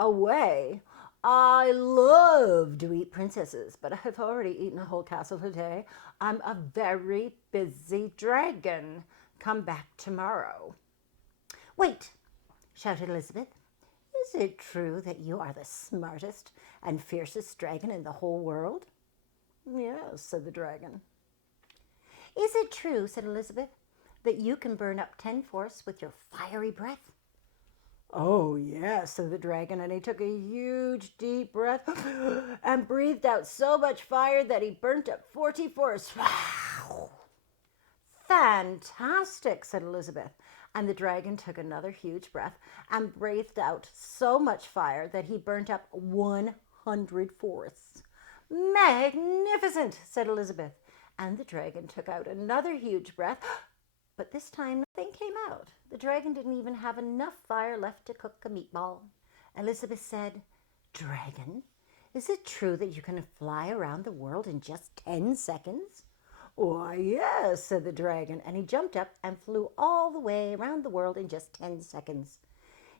away. I love to eat princesses, but I've already eaten a whole castle today. I'm a very busy dragon. Come back tomorrow." "Wait!" shouted Elizabeth. "Is it true that you are the smartest and fiercest dragon in the whole world?" "Yes," said the dragon. "Is it true," said Elizabeth, "that you can burn up 10 forests with your fiery breath?" "Oh, yes," said the dragon, and he took a huge, deep breath and breathed out so much fire that he burnt up 40 forests. "Fantastic," said Elizabeth, and the dragon took another huge breath and breathed out so much fire that he burnt up 100 forests. "Magnificent," said Elizabeth, and the dragon took out another huge breath, but this time nothing came out. The dragon didn't even have enough fire left to cook a meatball. Elizabeth said, "Dragon, is it true that you can fly around the world in just 10 seconds?" "Why, yes," said the dragon, and he jumped up and flew all the way around the world in just 10 seconds.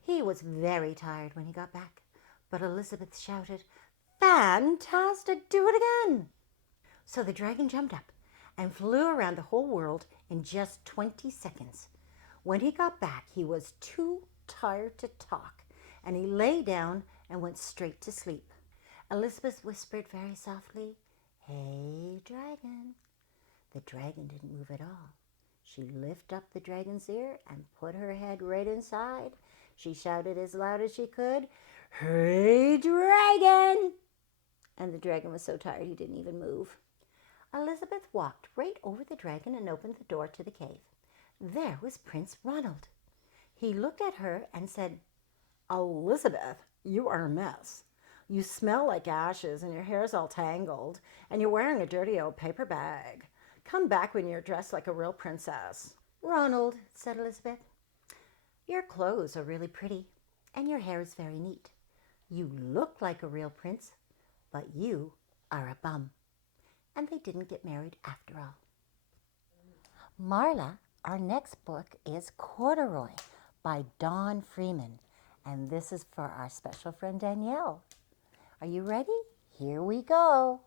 He was very tired when he got back, but Elizabeth shouted, "Fantastic! Do it again!" So the dragon jumped up and flew around the whole world in just 20 seconds. When he got back, he was too tired to talk, and he lay down and went straight to sleep. Elizabeth whispered very softly, "Hey, dragon." The dragon didn't move at all. She lifted up the dragon's ear and put her head right inside. She shouted as loud as she could, "Hey, dragon!" And the dragon was so tired he didn't even move. Elizabeth walked right over the dragon and opened the door to the cave. There was Prince Ronald. He looked at her and said, "Elizabeth, you are a mess. You smell like ashes and your hair's all tangled and you're wearing a dirty old paper bag. Come back when you're dressed like a real princess." "Ronald," said Elizabeth, "your clothes are really pretty and your hair is very neat. You look like a real prince, but you are a bum." And they didn't get married after all. Marla, our next book is Corduroy by Dawn Freeman. And this is for our special friend Danielle. Are you ready? Here we go.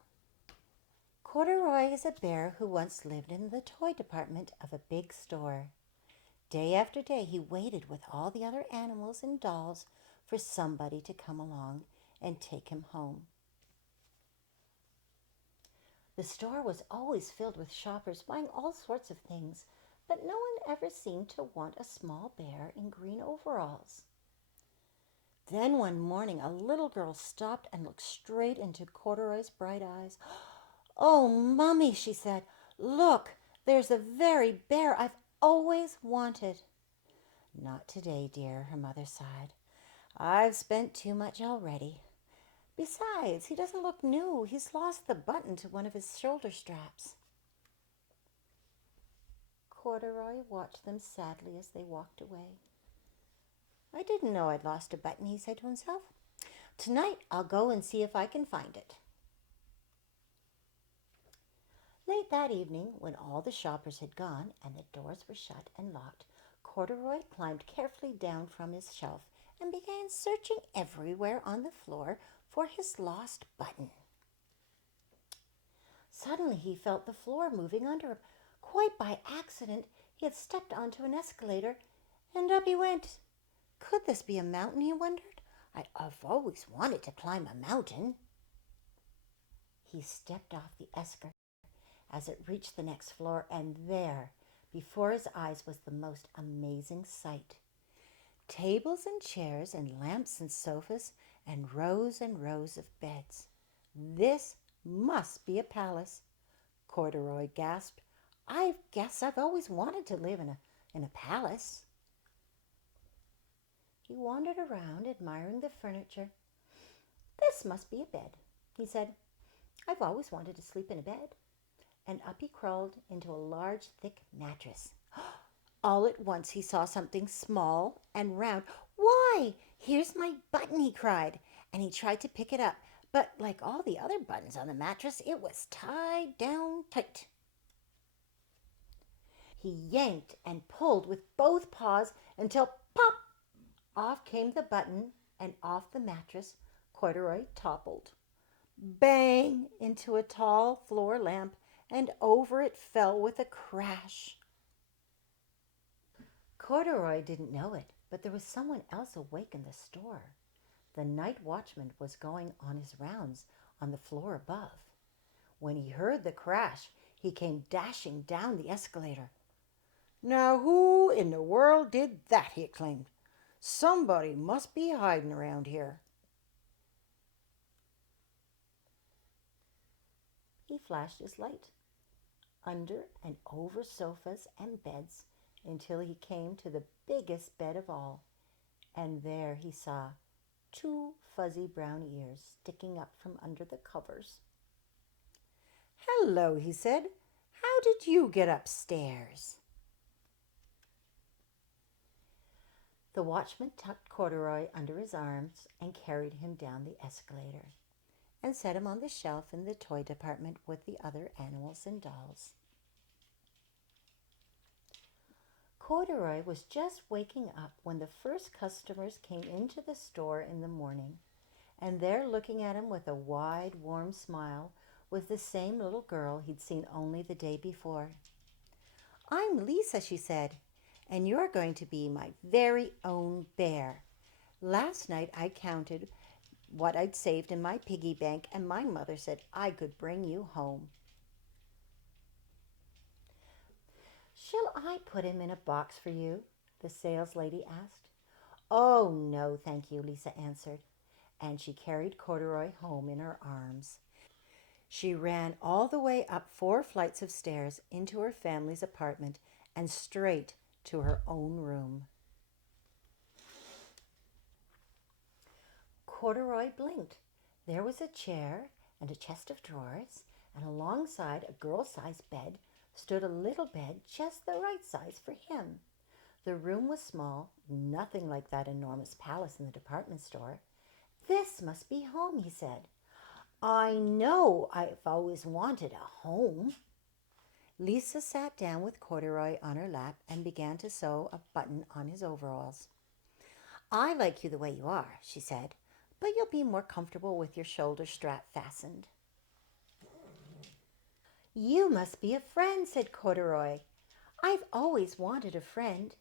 Corduroy is a bear who once lived in the toy department of a big store. Day after day, he waited with all the other animals and dolls for somebody to come along and take him home. The store was always filled with shoppers buying all sorts of things, but no one ever seemed to want a small bear in green overalls. Then one morning, a little girl stopped and looked straight into Corduroy's bright eyes. "Oh, Mommy," she said, "look, there's the very bear I've always wanted." "Not today, dear," her mother sighed. "I've spent too much already. Besides, he doesn't look new. He's lost the button to one of his shoulder straps." Corduroy watched them sadly as they walked away. "I didn't know I'd lost a button," he said to himself. "Tonight I'll go and see if I can find it." Late that evening, when all the shoppers had gone and the doors were shut and locked, Corduroy climbed carefully down from his shelf and began searching everywhere on the floor for his lost button. Suddenly he felt the floor moving under him. Quite by accident, he had stepped onto an escalator, and up he went. Could this be a mountain, he wondered? I've always wanted to climb a mountain. He stepped off the escalator as it reached the next floor, and there, before his eyes, was the most amazing sight. Tables and chairs and lamps and sofas and rows of beds. "This must be a palace," Corduroy gasped. "I guess I've always wanted to live in a palace." He wandered around, admiring the furniture. "This must be a bed," he said. "I've always wanted to sleep in a bed." And up he crawled into a large, thick mattress. All at once he saw something small and round. "Why, here's my button," he cried, and he tried to pick it up, but like all the other buttons on the mattress, it was tied down tight. He yanked and pulled with both paws until pop! Off came the button and off the mattress Corduroy toppled. Bang! Into a tall floor lamp, and over it fell with a crash. Corduroy didn't know it, but there was someone else awake in the store. The night watchman was going on his rounds on the floor above. When he heard the crash, he came dashing down the escalator. "Now, who in the world did that?" he exclaimed. "Somebody must be hiding around here." He flashed his light under and over sofas and beds until he came to the biggest bed of all, and there he saw two fuzzy brown ears sticking up from under the covers. "Hello," he said. "How did you get upstairs?" The watchman tucked Corduroy under his arms and carried him down the escalator and set him on the shelf in the toy department with the other animals and dolls. Corduroy was just waking up when the first customers came into the store in the morning, and there looking at him with a wide, warm smile was the same little girl he'd seen only the day before. "I'm Lisa," she said, "and you're going to be my very own bear. Last night I counted what I'd saved in my piggy bank, and my mother said I could bring you home." "Shall I put him in a box for you?" the saleslady asked. "Oh, no, thank you," Lisa answered, and she carried Corduroy home in her arms. She ran all the way up 4 flights of stairs into her family's apartment and straight to her own room. Corduroy blinked. There was a chair and a chest of drawers, and alongside a girl-sized bed stood a little bed just the right size for him. The room was small, nothing like that enormous palace in the department store. "This must be home," he said. "I know I've always wanted a home." Lisa sat down with Corduroy on her lap and began to sew a button on his overalls. "I like you the way you are," she said, "but you'll be more comfortable with your shoulder strap fastened." "You must be a friend," said Corduroy. "I've always wanted a friend."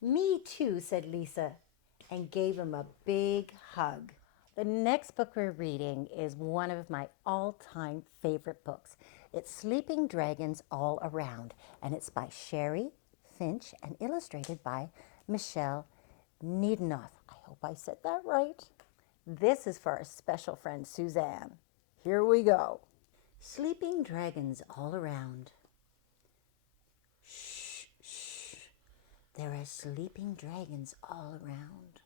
"Me too," said Lisa, and gave him a big hug. The next book we're reading is one of my all-time favorite books. It's Sleeping Dragons All Around, and it's by Sherry Finch and illustrated by Michelle Needenoff. I hope I said that right. This is for our special friend Suzanne. Here we go. Sleeping dragons all around. Shh, shh. There are sleeping dragons all around.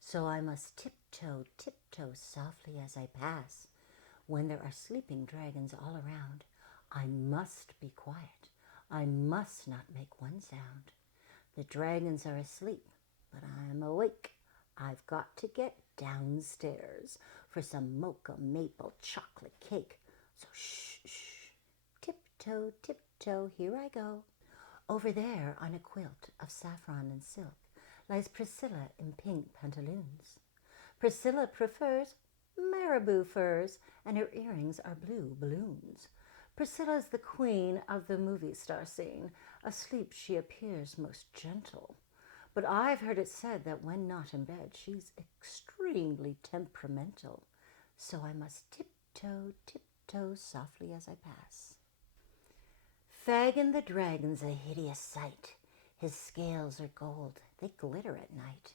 So I must tiptoe, tiptoe softly as I pass. When there are sleeping dragons all around, I must be quiet. I must not make one sound. The dragons are asleep, but I'm awake. I've got to get downstairs for some mocha maple chocolate cake. So shh, shh, tiptoe, tiptoe, here I go. Over there on a quilt of saffron and silk lies Priscilla in pink pantaloons. Priscilla prefers marabou furs, and her earrings are blue balloons. Priscilla's the queen of the movie star scene. Asleep she appears most gentle, but I've heard it said that when not in bed she's extremely temperamental. So I must tiptoe, tiptoe softly as I pass. Fagin the dragon's a hideous sight. His scales are gold, they glitter at night.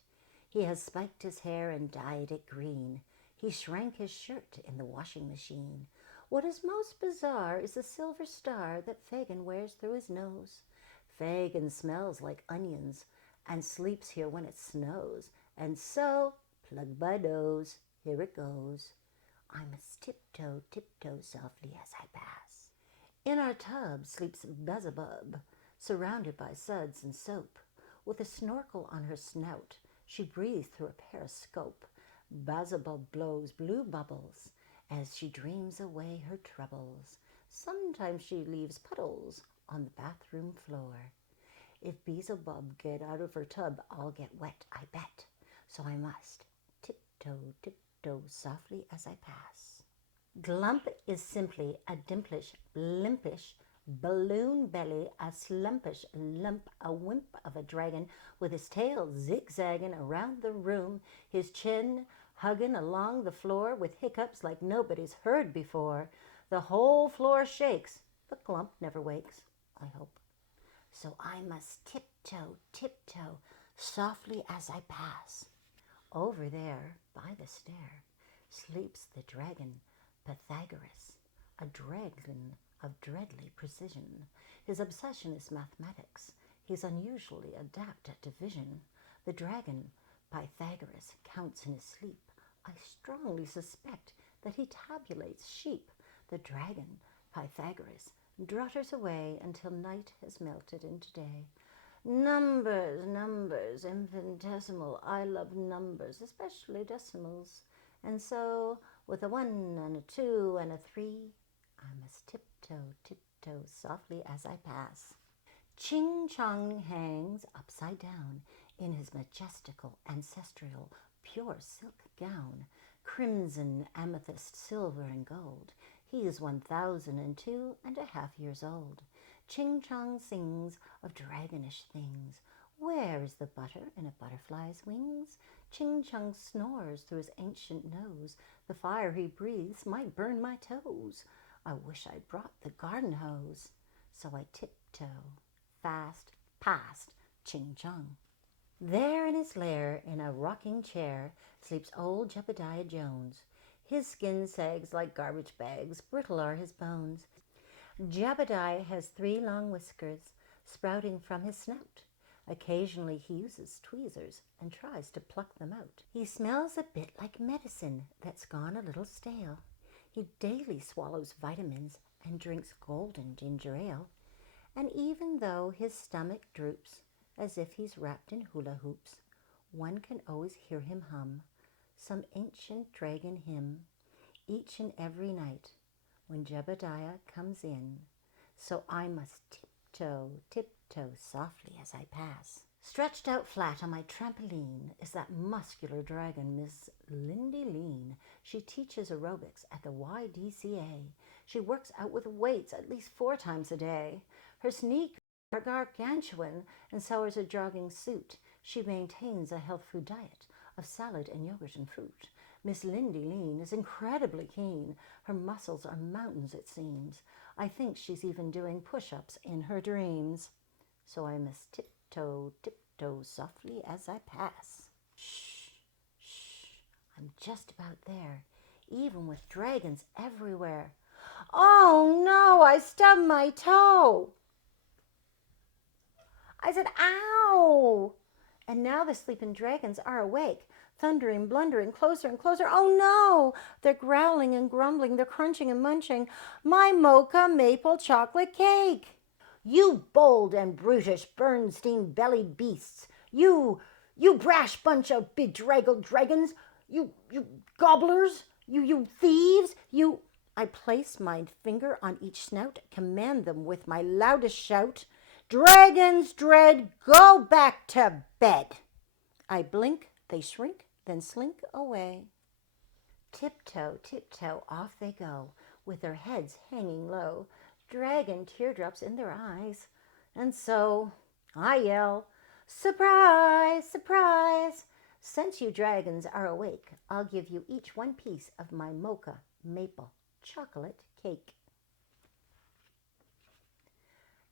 He has spiked his hair and dyed it green. He shrank his shirt in the washing machine. What is most bizarre is the silver star that Fagin wears through his nose. Fagin smells like onions and sleeps here when it snows. And so, plug my nose, here it goes. I must tiptoe, tiptoe softly as I pass. In our tub sleeps Beelzebub, surrounded by suds and soap. With a snorkel on her snout, she breathes through a periscope. Beelzebub blows blue bubbles as she dreams away her troubles. Sometimes she leaves puddles on the bathroom floor. If Beelzebub get out of her tub, I'll get wet, I bet. So I must tiptoe, tiptoe softly as I pass. Glump is simply a dimplish, limpish, balloon belly, a slumpish lump, a wimp of a dragon with his tail zigzagging around the room, his chin hugging along the floor with hiccups like nobody's heard before. The whole floor shakes, but Glump never wakes, I hope. So I must tiptoe, tiptoe, softly as I pass. Over there, by the stair, sleeps the dragon Pythagoras, a dragon of dreadly precision. His obsession is mathematics. He's unusually adept at division. The dragon Pythagoras counts in his sleep. I strongly suspect that he tabulates sheep. The dragon Pythagoras drutters away until night has melted into day. Numbers, numbers, infinitesimal. I love numbers, especially decimals. And so, with a 1 and a 2 and a 3, I must tiptoe, tiptoe softly as I pass. Ching Chong hangs upside down in his majestical, ancestral, pure silk gown, crimson, amethyst, silver, and gold. He is 1,002 and a half years old. Ching Chong sings of dragonish things. Where is the butter in a butterfly's wings? Ching Chong snores through his ancient nose. The fire he breathes might burn my toes. I wish I'd brought the garden hose. So I tiptoe fast past Ching Chong. There in his lair, in a rocking chair, sleeps old Jebediah Jones. His skin sags like garbage bags, brittle are his bones. Jebediah has 3 long whiskers sprouting from his snout. Occasionally he uses tweezers and tries to pluck them out. He smells a bit like medicine that's gone a little stale. He daily swallows vitamins and drinks golden ginger ale. And even though his stomach droops as if he's wrapped in hula hoops, one can always hear him hum some ancient dragon hymn each and every night when Jebediah comes in. So I must tiptoe, tiptoe softly as I pass. Stretched out flat on my trampoline is that muscular dragon, Miss Lindy Lean. She teaches aerobics at the YDCA. She works out with weights at least 4 times a day. Her sneakers are gargantuan, and so is her jogging suit. She maintains a health food diet of salad and yogurt and fruit. Miss Lindy Lean is incredibly keen. Her muscles are mountains, it seems. I think she's even doing push-ups in her dreams. So I must tiptoe, tiptoe softly as I pass. Shh, shh, I'm just about there, even with dragons everywhere. Oh no, I stubbed my toe. I said, ow! And now the sleeping dragons are awake, thundering, blundering, closer and closer. Oh no! They're growling and grumbling, they're crunching and munching my mocha maple chocolate cake. You bold and brutish Bernstein-bellied beasts, you brash bunch of bedraggled dragons, you gobblers, you thieves, you... I place my finger on each snout, command them with my loudest shout. Dragons dread, go back to bed. I blink, they shrink, then slink away. Tiptoe, tiptoe, off they go, with their heads hanging low, dragon teardrops in their eyes. And so I yell, surprise, surprise! Since you dragons are awake, I'll give you each 1 piece of my mocha maple chocolate cake.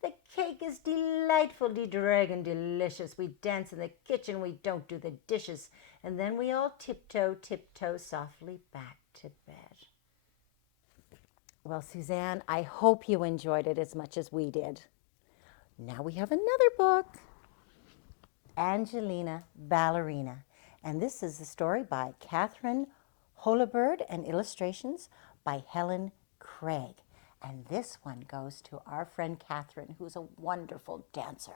The cake is delightfully dragon delicious. We dance in the kitchen, we don't do the dishes. And then we all tiptoe, tiptoe softly back to bed. Well, Suzanne, I hope you enjoyed it as much as we did. Now we have another book, Angelina Ballerina. And this is the story by Catherine Holabird and illustrations by Helen Craig. And this one goes to our friend Catherine, who's a wonderful dancer.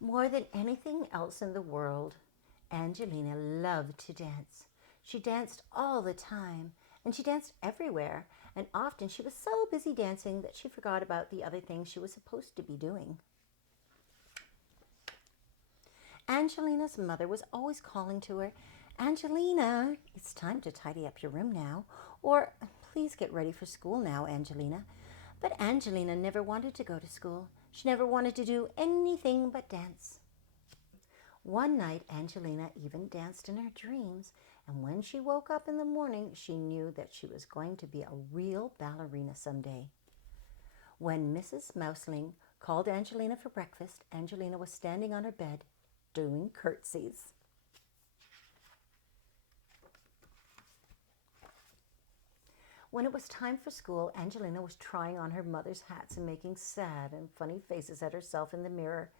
More than anything else in the world, Angelina loved to dance. She danced all the time, and she danced everywhere. and often she was so busy dancing that she forgot about the other things she was supposed to be doing. Angelina's mother was always calling to her, "Angelina, it's time to tidy up your room now," or "Please get ready for school now, Angelina." But Angelina never wanted to go to school. She never wanted to do anything but dance. One night, Angelina even danced in her dreams, and when she woke up in the morning, she knew that she was going to be a real ballerina someday. When Mrs. Mouseling called Angelina for breakfast, Angelina was standing on her bed doing curtsies. When it was time for school, Angelina was trying on her mother's hats and making sad and funny faces at herself in the mirror.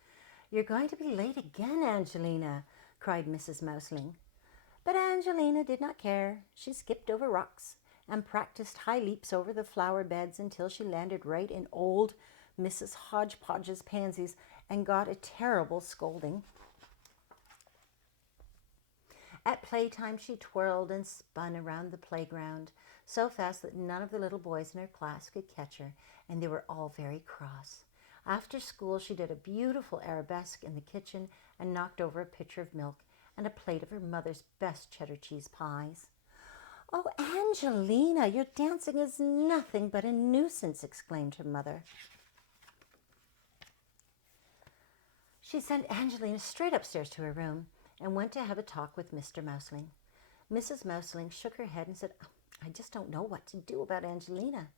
"You're going to be late again, Angelina," cried Mrs. Mouseling. But Angelina did not care. She skipped over rocks and practiced high leaps over the flower beds until she landed right in old Mrs. Hodgepodge's pansies and got a terrible scolding. At playtime, she twirled and spun around the playground so fast that none of the little boys in her class could catch her, and they were all very cross. After school, she did a beautiful arabesque in the kitchen and knocked over a pitcher of milk and a plate of her mother's best cheddar cheese pies. "Oh, Angelina, your dancing is nothing but a nuisance," exclaimed her mother. She sent Angelina straight upstairs to her room and went to have a talk with Mr. Mouseling. Mrs. Mouseling shook her head and said, "I just don't know what to do about Angelina."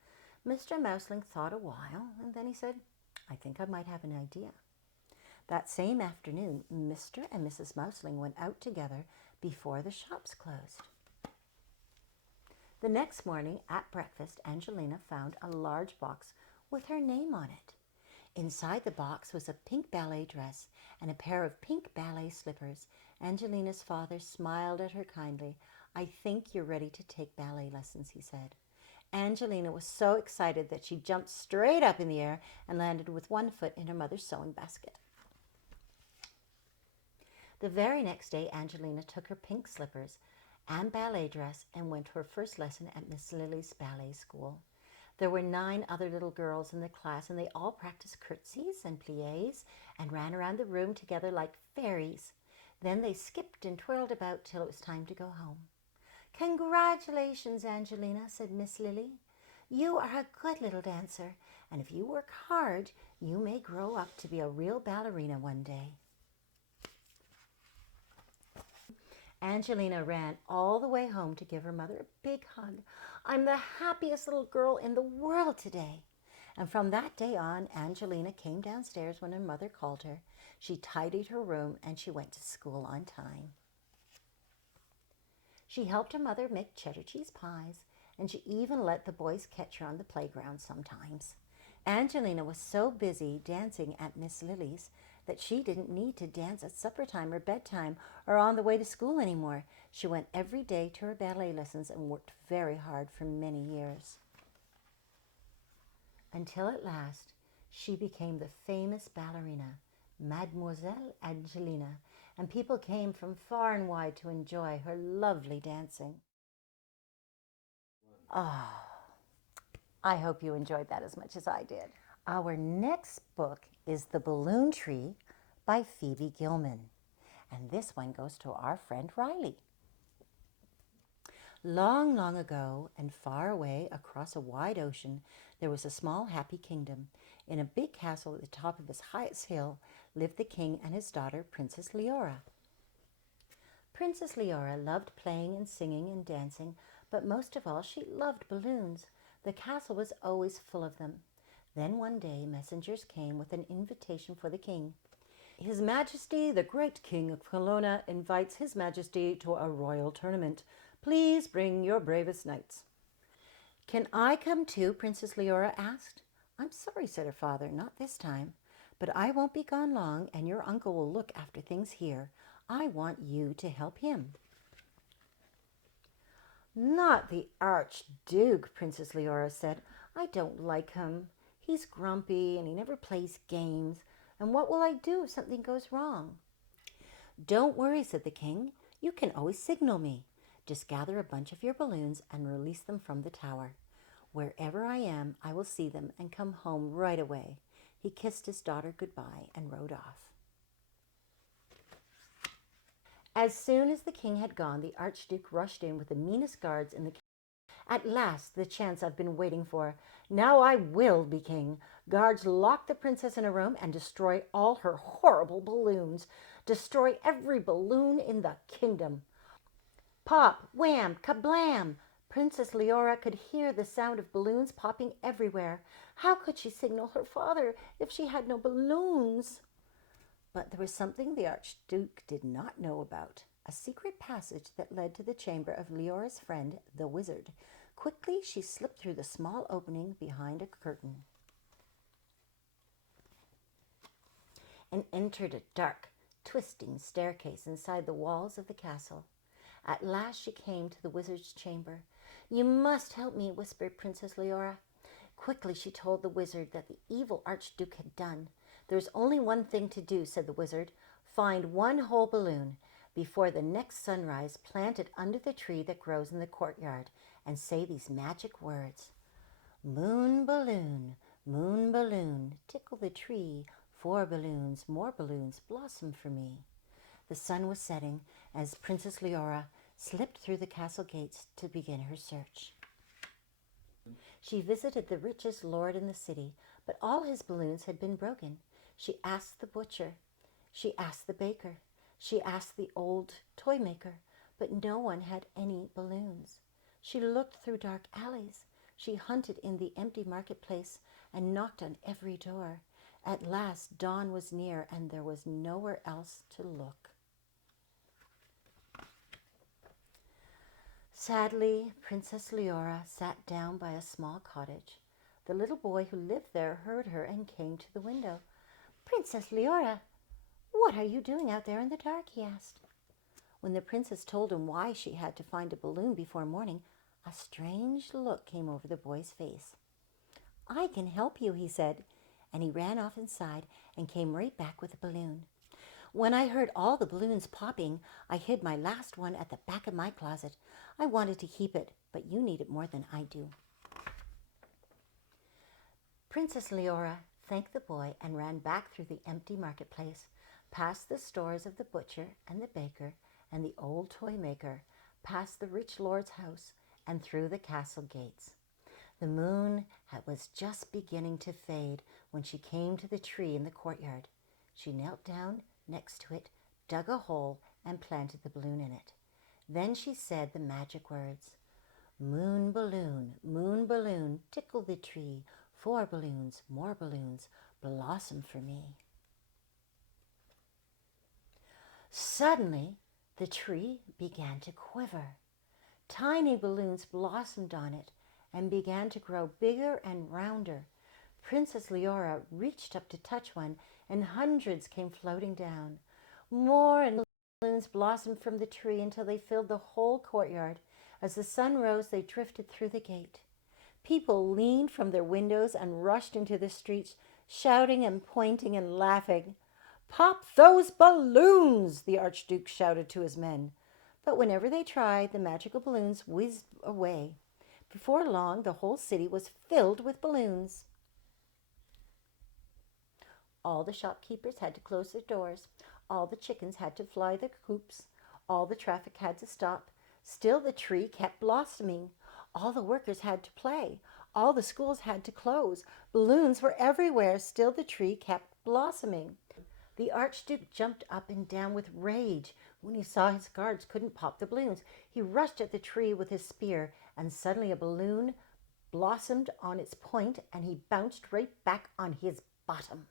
Mr. Mouseling thought a while, and then he said, "I think I might have an idea." That same afternoon, Mr. and Mrs. Mouseling went out together before the shops closed. The next morning at breakfast, Angelina found a large box with her name on it. Inside the box was a pink ballet dress and a pair of pink ballet slippers. Angelina's father smiled at her kindly. "I think you're ready to take ballet lessons," he said. Angelina was so excited that she jumped straight up in the air and landed with one foot in her mother's sewing basket. The very next day, Angelina took her pink slippers and ballet dress and went to her first lesson at Miss Lily's ballet school. There were 9 other little girls in the class, and they all practiced curtsies and pliés and ran around the room together like fairies. Then they skipped and twirled about till it was time to go home. "Congratulations, Angelina," said Miss Lily. "You are a good little dancer, and if you work hard, you may grow up to be a real ballerina one day." Angelina ran all the way home to give her mother a big hug. "I'm the happiest little girl in the world today." And from that day on, Angelina came downstairs when her mother called her. She tidied her room and she went to school on time. She helped her mother make cheddar cheese pies, and she even let the boys catch her on the playground sometimes. Angelina was so busy dancing at Miss Lily's that she didn't need to dance at supper time or bedtime or on the way to school anymore. She went every day to her ballet lessons and worked very hard for many years. Until at last, she became the famous ballerina, Mademoiselle Angelina, and people came from far and wide to enjoy her lovely dancing. Oh, I hope you enjoyed that as much as I did. Our next book is The Balloon Tree by Phoebe Gilman, and this one goes to our friend Riley. Long, long ago and far away across a wide ocean, there was a small happy kingdom. In a big castle at the top of its highest hill lived the king and his daughter, Princess Leora. Princess Leora loved playing and singing and dancing, but most of all she loved balloons. The castle was always full of them. Then one day messengers came with an invitation for the king. "His Majesty, the great King of Kelowna, invites His Majesty to a royal tournament. Please bring your bravest knights." "Can I come too?" Princess Leora asked. "I'm sorry," said her father, "not this time. But I won't be gone long, and your uncle will look after things here. I want you to help him." "Not the Archduke," Princess Leora said. "I don't like him. He's grumpy and he never plays games. And what will I do if something goes wrong?" "Don't worry," said the king. "You can always signal me. Just gather a bunch of your balloons and release them from the tower. Wherever I am, I will see them and come home right away." He kissed his daughter goodbye and rode off. As soon as the king had gone, the Archduke rushed in with the meanest guards in the kingdom. "At last, the chance I've been waiting for. Now I will be king." Guards locked the princess in a room and destroy all her horrible balloons. Destroy every balloon in the kingdom. Pop, wham, kablam! Princess Leora could hear the sound of balloons popping everywhere. How could she signal her father if she had no balloons? But there was something the Archduke did not know about. A secret passage that led to the chamber of Leora's friend, the wizard. Quickly, she slipped through the small opening behind a curtain and entered a dark, twisting staircase inside the walls of the castle. At last she came to the wizard's chamber. "You must help me," whispered Princess Leora. Quickly she told the wizard that the evil Archduke had done. "There's only one thing to do," said the wizard. "Find one whole balloon. Before the next sunrise, plant it under the tree that grows in the courtyard and say these magic words. Moon balloon, tickle the tree. 4 balloons, more balloons, blossom for me." The sun was setting as Princess Leora slipped through the castle gates to begin her search. She visited the richest lord in the city, but all his balloons had been broken. She asked the butcher. She asked the baker. She asked the old toy maker, but no one had any balloons. She looked through dark alleys. She hunted in the empty marketplace and knocked on every door. At last, dawn was near, and there was nowhere else to look. Sadly, Princess Leora sat down by a small cottage. The little boy who lived there heard her and came to the window. "Princess Leora, what are you doing out there in the dark?" he asked. When the princess told him why she had to find a balloon before morning, a strange look came over the boy's face. "I can help you," he said, and he ran off inside and came right back with a balloon. "When I heard all the balloons popping, I hid my last one at the back of my closet. I wanted to keep it, but you need it more than I do." Princess Leora thanked the boy and ran back through the empty marketplace, past the stores of the butcher and the baker and the old toy maker, past the rich lord's house, and through the castle gates. The moon was just beginning to fade when she came to the tree in the courtyard. She knelt down next to it, dug a hole, and planted the balloon in it. Then she said the magic words. Moon balloon, tickle the tree. 4 balloons, more balloons, blossom for me." Suddenly, the tree began to quiver. Tiny balloons blossomed on it and began to grow bigger and rounder. Princess Leora reached up to touch one, and hundreds came floating down. More and more balloons blossomed from the tree until they filled the whole courtyard. As the sun rose, they drifted through the gate. People leaned from their windows and rushed into the streets, shouting and pointing and laughing. "Pop those balloons!" the Archduke shouted to his men. But whenever they tried, the magical balloons whizzed away. Before long, the whole city was filled with balloons. All the shopkeepers had to close their doors. All the chickens had to fly their coops. All the traffic had to stop. Still, the tree kept blossoming. All the workers had to play. All the schools had to close. Balloons were everywhere. Still, the tree kept blossoming. The Archduke jumped up and down with rage when he saw his guards couldn't pop the balloons. He rushed at the tree with his spear, and suddenly a balloon blossomed on its point, and he bounced right back on his bottom.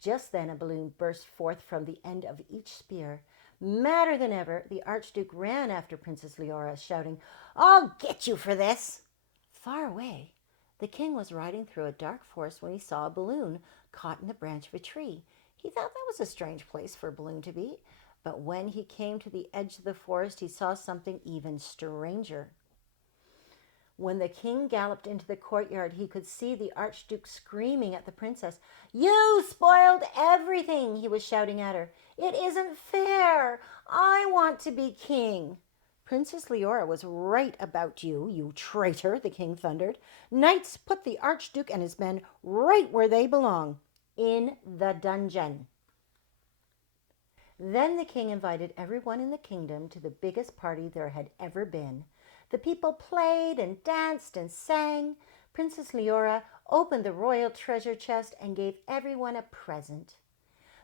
Just then a balloon burst forth from the end of each spear. Madder than ever, the Archduke ran after Princess Leora, shouting, "I'll get you for this!" Far away, the king was riding through a dark forest when he saw a balloon caught in the branch of a tree. He thought that was a strange place for a balloon to be, but when he came to the edge of the forest, he saw something even stranger. When the king galloped into the courtyard, he could see the Archduke screaming at the princess. "You spoiled everything," he was shouting at her. "It isn't fair. I want to be king." Princess Leora was right about you, you traitor, the king thundered. Knights, put the Archduke and his men right where they belong, in the dungeon. Then the king invited everyone in the kingdom to the biggest party there had ever been. The people played and danced and sang. Princess Leora opened the royal treasure chest and gave everyone a present.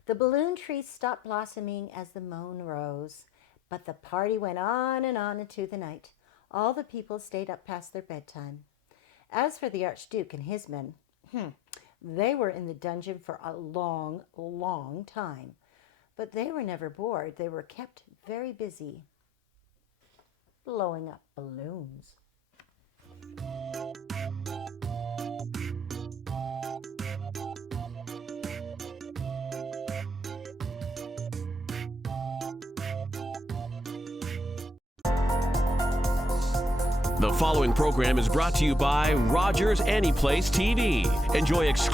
The balloon trees stopped blossoming as the moon rose, but the party went on and on into the night. All the people stayed up past their bedtime. As for the Archduke and his men, they were in the dungeon for a long, long time. But they were never bored. They were kept very busy blowing up balloons. The following program is brought to you by Rogers Anyplace TV. Enjoy exclusive